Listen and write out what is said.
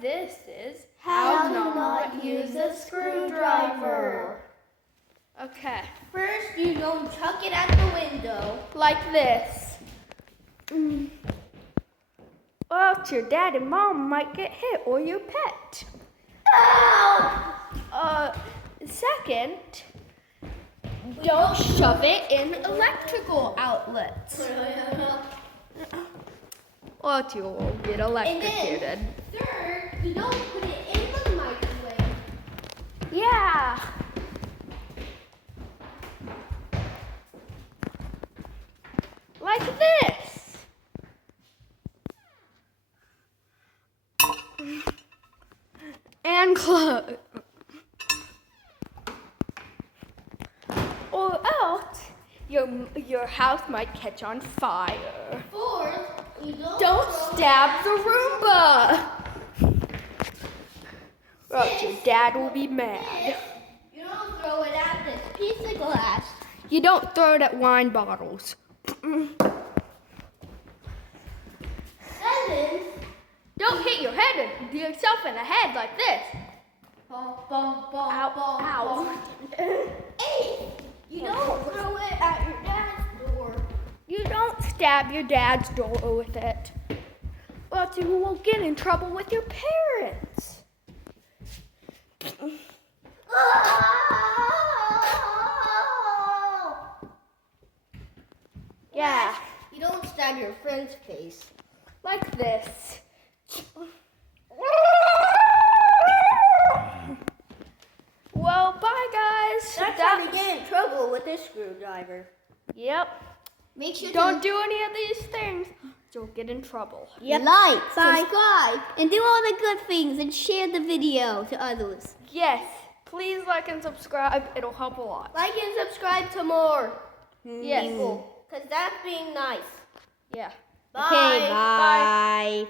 this is How to not use a screwdriver. Okay, First, you don't chuck it at the window. like this. Or else your dad and mom might get hit, or your pet. Ow! Second, don't shove it in electrical outlets. Or else you will get electrocuted. Third, you don't put it in the microwave. Yeah. Like this. And close. Or else your house might catch on fire. Fourth, you Don't stab the Roomba. Or else your dad will be mad. You don't throw it at this piece of glass. You don't throw it at wine bottles. Seventh, Don't hit yourself in the head like this. bum, bum, bum, Ow, bum, ow. bum. Eighth, you don't throw it at your dad's door. You don't stab your dad's door with it. Or else you will get in trouble with your parents. Yeah, You don't stab your friend's face. like this. Well, bye guys. That's how you get in trouble with this screwdriver. Yep. Make sure Don't do any of these things. You'll get in trouble. like, subscribe, and do all the good things, and share the video to others. Yes. Please like and subscribe. It'll help a lot. Like and subscribe to more Yes. people, because that's being nice. Yeah. Bye. Bye.